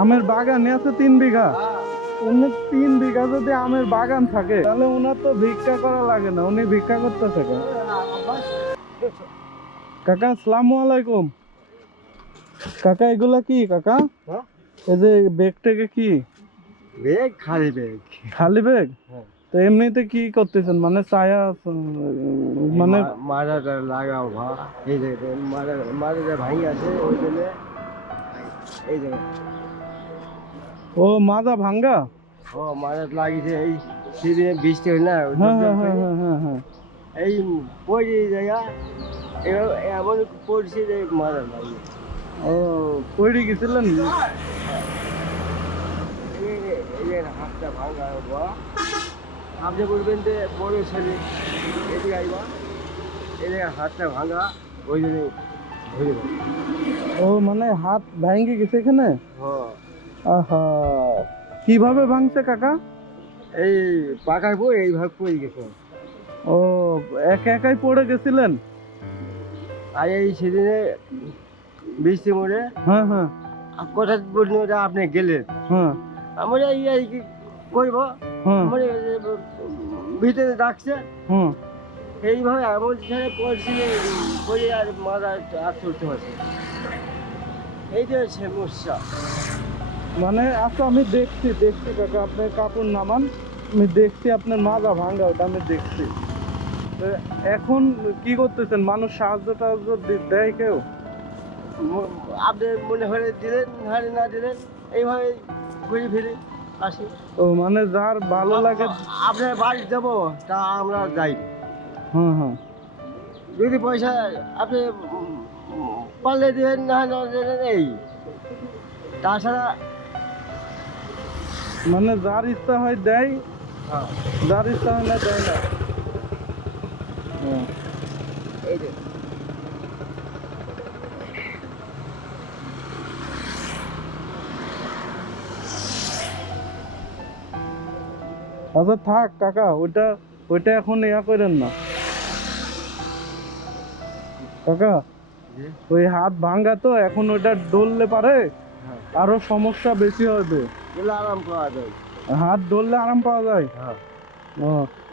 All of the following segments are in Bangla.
আমের বাগান আছে তিন বিঘা। উনি তিন বিঘা যদি আমের বাগান থাকে তাহলে ওনার তো ভিক্ষা করা লাগে না উনি ভিক্ষা করতেছে কাকা আসসালামু আলাইকুম। কাকা এগুলা কি কাকা? হ্যাঁ? এই যে ব্যাগ থেকে কি বেগ খালি বেগ খালি ব্যাগ। তো এমনিতে কি করতেছেন? মানে ছায়া মানে মারাটা লাগাও এই যে মারা মারাটা ভাই আছে ওই জন্য এই যে ও মাজা ভাঙ্গা? ও মারা লাগিয়েছে এই সিঁড়ি বৃষ্টি হয় না হ্যাঁ হ্যাঁ হ্যাঁ এই পড়ে জায়গা? এমন পড়ছে যে মারা লাগে ও কইরে গেছিলেন? এই এই যে হাতটা ভাঙা বা আপনি বলবেন যে বড় ছেলে এদিকে আইবা। এই যে হাতটা ভাঙা ওই জন্য ও মানে হাত ভেঙে গেছে এখানে? আহা কীভাবে ভাঙছে কাকা? এই পাকার বই এইভাবে পড়ে গেছে। ও একা একাই পড়ে গেছিলেন? আর এই সেদিনে বৃষ্টি মোড়ে হ্যাঁ হ্যাঁ। কথা বলুন ওটা আপনি গেলেন? হ্যাঁ। আমরা এই আর কি করব? হ্যাঁ। ভিতরে ডাকছে। হুম। এইভাবে এমন ছেড়ে পড়ছি পড়ে আর মাথা হাত তুলতে পারছে এই সমস্যা মানে আচ্ছা আমি দেখছি দেখছি কাকা আপনার কাপড় নামান আমি দেখছি আপনার মাজা ভাঙ্গা ওটা আমি দেখছি। এখন কি করতেছেন? মানুষ সাহায্য টাহায্য দেয় কেউ? আপনি মনে হলে দিলেন হারে না দিলেন এইভাবে ঘুরে ফিরে আসি। ও মানে যার ভালো লাগে আপনার বাড়ি যাব তা আমরা যাই। হ্যাঁ হ্যাঁ যদি পয়সা আপনি পারলে দেবেন না এই। তাছাড়া মানে যার ইচ্ছা হয় দেয় যার ইচ্ছা হয় না দেয় না। হ্যাঁ। এই যে। আচ্ছা থাক কাকা ওইটা ওইটা এখন ইয়া করেন না। কাকা ওই হাত ভাঙ্গা তো এখন ওইটা ডললে পারে হ্যাঁ। আরও সমস্যা বেশি হবে। আরাম করা যায়। হাত ডললে আরাম পাওয়া যায়? হ্যাঁ। ও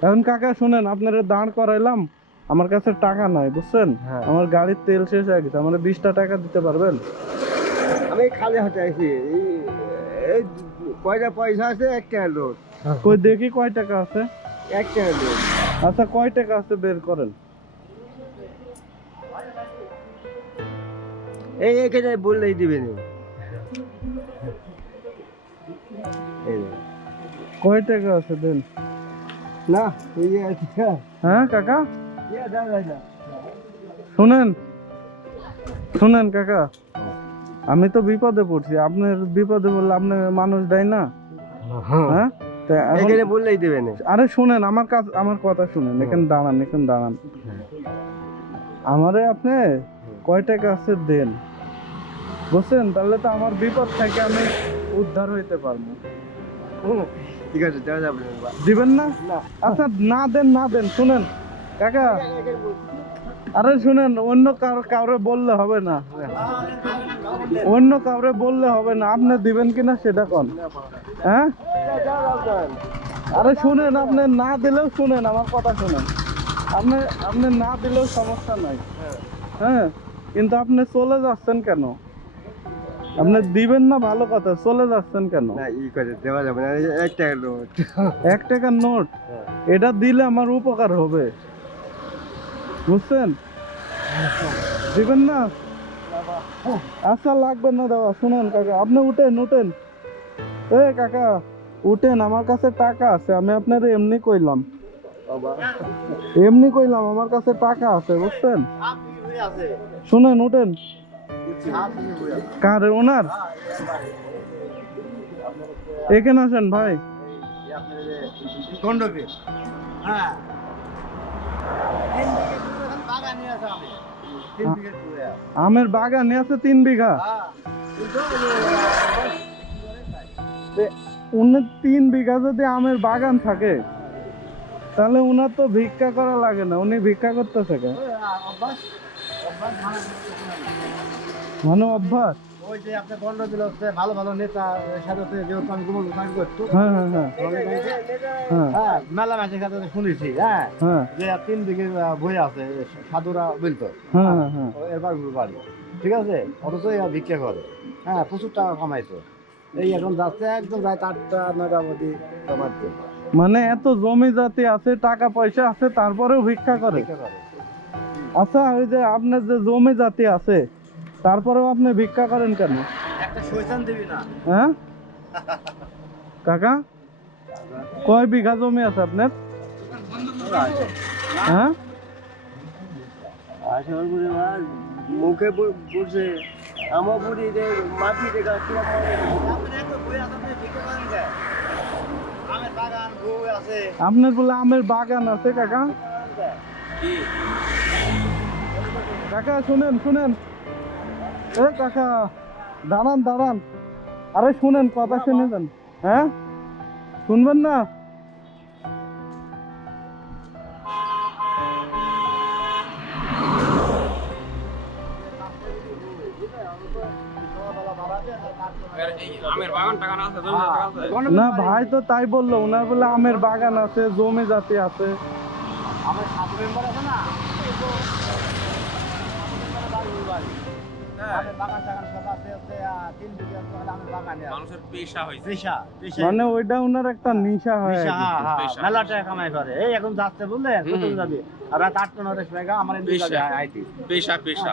এখন কাকা শুনেন আপনারা দাঁড় করাইলাম আমার কাছে টাকা নাই বুঝছেন? হ্যাঁ। আমার গাড়ির তেল শেষ হয়ে গেছে আমার বিশটা টাকা দিতে পারবেন? আমি খালি হাতে আছি কয়টা পয়সা আছে একটা লোক কই দেখি কয় টাকা আছে। একটা লোক আচ্ছা কয় টাকা আছে বের করেন? এই এখানে বললেই দিবেন কয় টাকা আছে দেন? না আছে হ্যাঁ কাকা? শুনেন। শুনেন কাকা। আমি তো বিপদে পড়ছি। আপনার বিপদে বললে আপনি মানুষ দেয় না? হ্যাঁ। তা এখন- এখানে বললেই দিবেন আরে শুনেন আমার কাজ আমার কথা শুনেন। এখানে দাঁড়ান এখানে দাঁড়ান। আমারে আপনি কয় টাকা আছে দেন? বুঝছেন তাহলে তো আমার বিপদ থেকে আমি উদ্ধার হইতে পারব। ঠিক আছে দেওয়া যাবে দিবেন না। আচ্ছা না দেন না দেন শুনেন। কাকা আরে শুনেন অন্য কারও কাউরে বললে হবে না। অন্য কাউরে বললে হবে না। আপনি দিবেন কিনা সেটা কোন। হ্যাঁ? আরে শুনেন আপনি না দিলেও শুনেন আমার কথা শুনেন। আপনি আপনি না দিলেও সমস্যা নাই। হ্যাঁ? কিন্তু আপনি চলে যাচ্ছেন কেন? আপনি দিবেন না ভালো কথা। চলে যাচ্ছেন কেন? না ই করে দেওয়া যাবে না এক টাকার নোট এটা দিলে আমার উপকার হবে। বুঝছেন? দিবেন না? আচ্ছা লাগবে না দেওয়া। শুনেন কাকা আপনি উঠেন উঠেন। এ কাকা উঠেন আমার কাছে টাকা আছে আমি আপনার এমনি কইলাম। এমনি কইলাম আমার কাছে টাকা আছে বুঝছেন? শুনেন উঠেন। কার ওনার? এখানে আসেন ভাই। গন্ডকে হ্যাঁ। আমের বাগানে আছে তিন বিঘা। তে উনি তিন বিঘা যদি আমের বাগান থাকে তাহলে উনার তো ভিক্ষা করা লাগে না উনি ভিক্ষা করতেছে কেন? মানে অভ্যাস? ওই যে আপনার গন্ডগোল হচ্ছে ভালো ভালো নেতা সাথে যেহেতু আমি গোবর চাকরি করতো হ্যাঁ হ্যাঁ হ্যাঁ। হ্যাঁ হ্যাঁ মেলা মাসের কাছে শুনেছি হ্যাঁ। হ্যাঁ। যে তিন দিকে বই আছে সাধুরা বলতো। হ্যাঁ হ্যাঁ হ্যাঁ এরবার বাড়ি ঠিক আছে? অথচ ভিক্ষা করে। হ্যাঁ প্রচুর টাকা কামাইতো। এই এখন যাচ্ছে একদম রাত আটটা নয়টার মধ্যে জমাচ্ছে মানে এত জমি জাতি আছে টাকা পয়সা আছে তারপরেও ভিক্ষা করে। আচ্ছা ওই যে আপনার যে জমি জাতি আছে তারপরেও আপনি ভিক্ষা করেন কেন? একটা শৈতান দিবি না। হ্যাঁ? কাকা কয় বিঘা জমি আছে আপনার? হ্যাঁ? মুখে বু- বুঝছে আমার বুড়ি মাটি দেখা আপনার বলে আমের বাগান আছে কাকা। কাকা শুনেন শুনেন। এ কাকা, দাঁড়ান দাঁড়ান। আরে শুনেন, কথা শুনে যান হ্যাঁ? শুনবেন না? ভাই তো তাই বলল। ওনার বলে আমের বাগান আছে, জমি জাতি আছে। আমার সাত মেম্বার আছে না আমের বাগান টাগান সব আছে হচ্ছে আহ, তিন বিঘা আছে, হলো আমের বাগানে আছে। মানুষের পেশা হয়েছে পেশা পেশা মানে ওইটা ওনার একটা নিশা হয়। হ্যাঁ, হ্যাঁ। মেলা টাকা কামাই করে। এই এখন যাচ্ছে বুঝলেন? যাবে? আর রাত আটটা নয়টার সময় গা, আমার পেশা। পেশা পেশা।